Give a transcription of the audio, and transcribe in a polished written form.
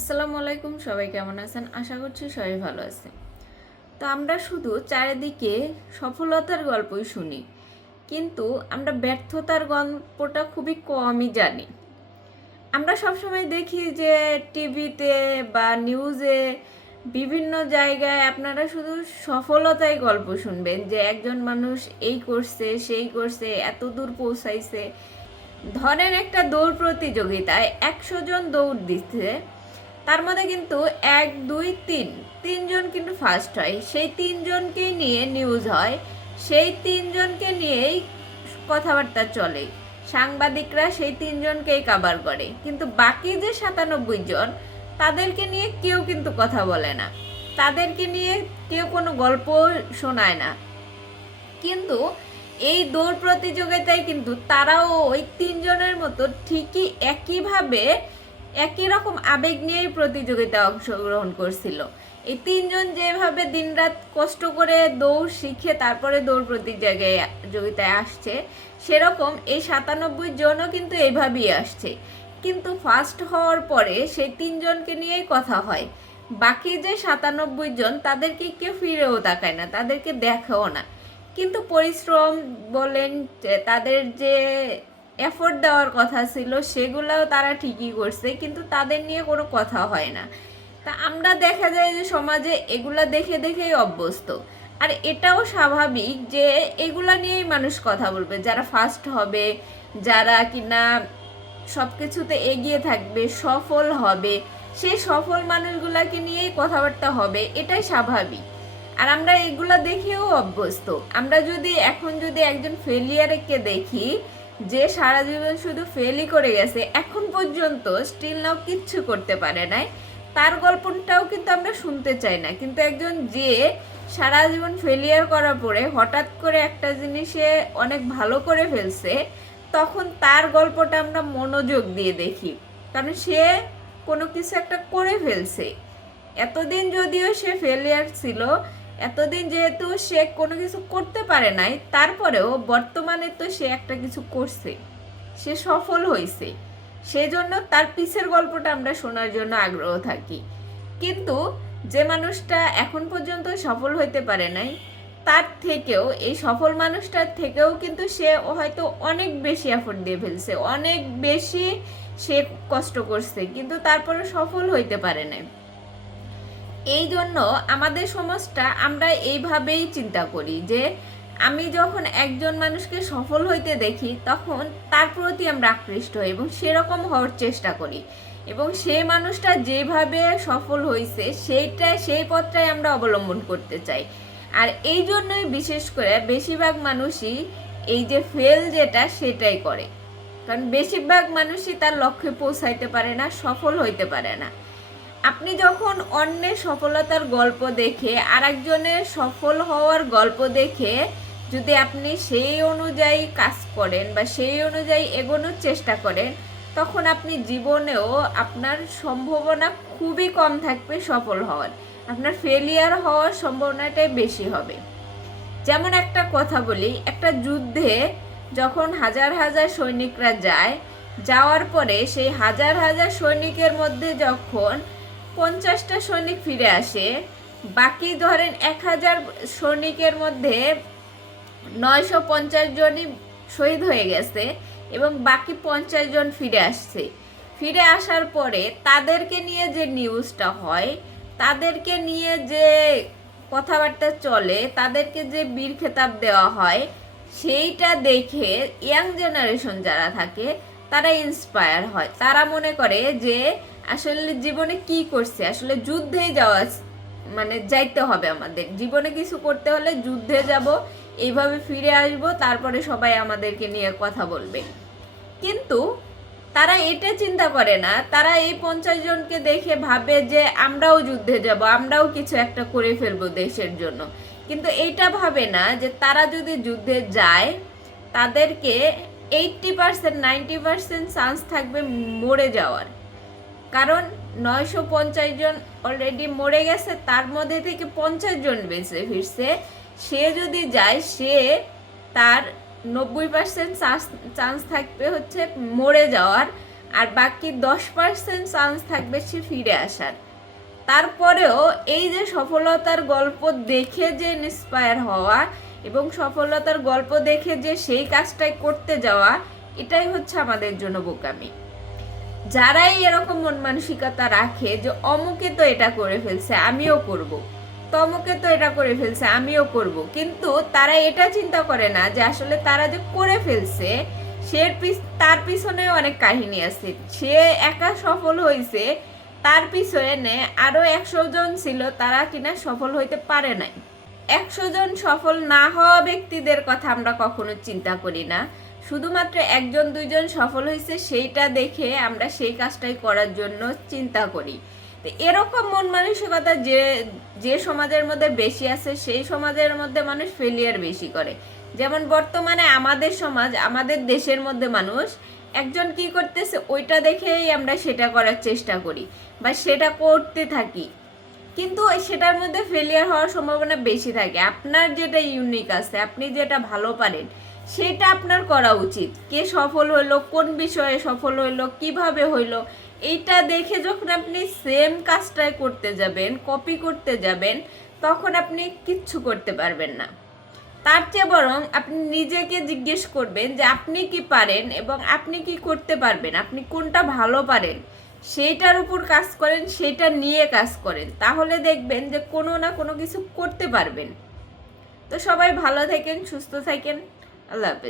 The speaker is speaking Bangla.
আসসালামু আলাইকুম, সবাই কেমন আছেন? আশা করছি সবাই ভালো আছে। তো আমরা শুধু চারিদিকে সফলতার গল্পই শুনি, কিন্তু আমরা ব্যর্থতার গল্পটা খুবই কমই জানি। আমরা সবসময় দেখি যে টিভিতে বা নিউজে বিভিন্ন জায়গায় আপনারা শুধু সফলতাই গল্প শুনবেন, যে একজন মানুষ এই করছে, সেই করছে, এত দূর পৌঁছাইছে। ধরেন একটা দৌড় প্রতিযোগিতায় 100 জন দৌড় দিচ্ছে, তার মধ্যে কিন্তু 1 2 3 তিনজন কিন্তু ফার্স্ট হয়, সেই তিনজনকেই নিয়ে নিউজ হয়, সেই তিনজনকে নিয়েই কথাবার্তা চলে, সাংবাদিকরা সেই তিনজনকেই কাভার করে, কিন্তু বাকি যে 97 জন তাদেরকে নিয়ে কেউ কিন্তু কথা বলে না, তাদেরকে নিয়ে কেউ কোনো গল্প শোনায় না। কিন্তু এই দৌড় প্রতিযোগিতায় কিন্তু তারাও ওই তিনজনের মতো ঠিকই একইভাবে একই রকম আবেগ নিয়েই প্রতিযোগিতায় অংশগ্রহণ করছিল। এই তিনজন যেভাবে দিনরাত কষ্ট করে দৌড় শিখে তারপরে দৌড় প্রতিযোগিতায় আসছে, সেরকম এই 97 জনও কিন্তু এইভাবেই আসছে। কিন্তু ফার্স্ট হওয়ার পরে সেই তিনজনকে নিয়েই কথা হয়, বাকি যে 97 জন তাদেরকে কেউ ফিরেও তাকায় না, তাদেরকে দেখেও না। কিন্তু পরিশ্রম বলেন, তাদের যে এফোর্ট দেওয়ার কথা ছিল সেগুলোও তারা ঠিকই করছে, কিন্তু তাদের নিয়ে কোনো কথা হয় না। তা আমরা দেখা যায় যে সমাজে এগুলা দেখে দেখেই অভ্যস্ত। আর এটাও স্বাভাবিক যে এগুলা নিয়েই মানুষ কথা বলবে, যারা ফার্স্ট হবে, যারা কিনা সব কিছুতে এগিয়ে থাকবে, সফল হবে, সেই সফল মানুষগুলাকে নিয়েই কথাবার্তা হবে, এটাই স্বাভাবিক। আর আমরা এগুলা দেখেও অভ্যস্ত। আমরা যদি একজন ফেলিয়ারকে দেখি, যে সারা জীবন শুধু ফেলই করে গেছে, এখন পর্যন্ত স্টিল নাও কিচ্ছু করতে পারে নাই, তার গল্পটাও কিন্তু আমরা শুনতে চাই না। কিন্তু একজন যে সারা জীবন ফেলিয়ার করার পরে হঠাৎ করে একটা জিনিসে অনেক ভালো করে ফেলছে, তখন তার গল্পটা আমরা মনোযোগ দিয়ে দেখি, কারণ সে কোনো কিছু একটা করে ফেলছে। এতদিন যদিও সে ফেলিয়ার ছিল, এতদিন যেহেতু সে কোনো কিছু করতে পারে নাই, তারপরেও বর্তমানে তো সে একটা কিছু করছে, সে সফল হয়েছে, সেজন্য তার পিছের গল্পটা আমরা শোনার জন্য আগ্রহ থাকি। কিন্তু যে মানুষটা এখন পর্যন্ত সফল হইতে পারে নাই, তার থেকেও, এই সফল মানুষটার থেকেও কিন্তু সে হয়তো অনেক বেশি এফোর্ট দিয়ে ফেলছে, অনেক বেশি সে কষ্ট করছে, কিন্তু তারপরে সফল হইতে পারে নাই। এই জন্য আমাদের সমাজটা আমরা এইভাবেই চিন্তা করি যে আমি যখন একজন মানুষকে সফল হইতে দেখি, তখন তার প্রতি আমরা আকৃষ্ট হই এবং সেরকম হওয়ার চেষ্টা করি, এবং সেই মানুষটা যেভাবে সফল হয়েছে সেই পথটাই আমরা অবলম্বন করতে চাই। আর এই জন্যই বিশেষ করে বেশিরভাগ মানুষই এই যে ফেল যেটা সেটাই করে, কারণ বেশিরভাগ মানুষই তার লক্ষ্যে পৌঁছাইতে পারে না, সফল হইতে পারে না। আপনি যখন অন্যের সফলতার গল্প দেখে, আরেকজনের সফল হওয়ার গল্প দেখে যদি আপনি সেই অনুযায়ী কাজ করেন বা সেই অনুযায়ী এগোনোর চেষ্টা করেন, তখন আপনি জীবনেও আপনার সম্ভাবনা খুবই কম থাকবে সফল হওয়ার, আপনার ফেলিয়ার হওয়ার সম্ভাবনাটাই বেশি হবে। যেমন একটা কথা বলি, একটা যুদ্ধে যখন হাজার হাজার সৈনিকরা যায়, যাওয়ার পরে সেই হাজার হাজার সৈনিকের মধ্যে যখন 50টা সৈনিক ফিরে আসে, বাকি ধরেন 1000 সৈনিকের মধ্যে 950 জনই শহীদ হয়ে গেছে এবং বাকি 50 জন ফিরে আসছে। ফিরে আসার পরে তাদেরকে নিয়ে যে নিউজটা হয়, তাদেরকে নিয়ে যে কথাবার্তা চলে, তাদেরকে যে বীর খেতাব দেওয়া হয়, সেইটা দেখে ইয়াং জেনারেশন যারা থাকে তারা ইন্সপায়ার হয়, তারা মনে করে যে আসলে জীবনে কি করছে, আসলে যুদ্ধে যাওয়া, মানে যাইতে হবে, আমাদের জীবনে কিছু করতে হলে যুদ্ধে যাব, এইভাবে ফিরে আসব, তারপরে সবাই আমাদেরকে নিয়ে কথা বলবে। কিন্তু তারা এটা চিন্তা করে না, তারা এই 50 জনকে দেখে ভাবে যে আমরাও যুদ্ধে যাব, আমরাও কিছু একটা করে ফেলবো দেশের জন্য। কিন্তু এইটা ভাবে না যে তারা যদি যুদ্ধে যায়, তাদেরকে 80% 90% চান্স থাকবে মরে যাওয়ার, কারণ 950 জন অলরেডি মরে গেছে, তার মধ্যে থেকে 50 জন বেঁচে ফিরছে। সে যদি যায়, সে তার 90% চান্স থাকবে হচ্ছে মরে যাওয়ার, আর বাকি 10% চান্স থাকবে সে ফিরে আসার। তারপরেও এই যে সফলতার গল্প দেখে যে ইন্সপায়ার হওয়া এবং সফলতার গল্প দেখে যে সেই কাজটাই করতে যাওয়া, এটাই হচ্ছে আমাদের জন্য বোকামি। যারাই এরকম মন মানসিকতা রাখে যে অমুকে তো এটা করে ফেলছে আমিও করব, তমুকে তো এটা করে ফেলছে আমিও করব, কিন্তু তারা এটা চিন্তা করে না যে আসলে তারা যে করে ফেলছে তার পিছনে অনেক কাহিনী আছে। সে একা সফল হয়েছে, তার পিছনে আরো 100 জন ছিল তারা কিনা সফল হইতে পারে নাই। 100 জন সফল না হওয়া ব্যক্তিদের কথা আমরা কখনো চিন্তা করি না, শুধুমাত্র 1-2 জন সফল হয়েছে সেইটা দেখে আমরা সেই কাজটাই করার জন্য চিন্তা করি। তো এরকম মন মানসিকতা যে সমাজের মধ্যে বেশি আছে সেই সমাজের মধ্যে মানুষ ফেলিয়ার বেশি করে। যেমন বর্তমানে আমাদের সমাজ, আমাদের দেশের মধ্যে মানুষ একজন কি করতেছে ওইটা দেখেই আমরা সেটা করার চেষ্টা করি বা সেটা করতে থাকি, কিন্তু সেটার মধ্যে ফেলিয়ার হওয়ার সম্ভাবনা বেশি থাকে। আপনার যেটা ইউনিক আছে, আপনি যেটা ভালো পারেন সেটা আপনার করা উচিত। কে সফল হইলো, কোন বিষয়ে সফল হইলো, কিভাবে হইলো, এইটা দেখে যখন আপনি সেম কাজটাই করতে যাবেন, কপি করতে যাবেন, তখন আপনি কিচ্ছু করতে পারবেন না। তার চেয়ে বরং আপনি নিজেকে জিজ্ঞেস করবেন যে আপনি কি পারেন এবং আপনি কি করতে পারবেন, আপনি কোনটা ভালো পারেন, সেইটার উপর কাজ করেন, সেটা নিয়ে কাজ করেন, তাহলে দেখবেন যে কোনো না কোনো কিছু করতে পারবেন। তো সবাই ভালো থাকেন, সুস্থ থাকেন, আল্লাহ হাফেজ।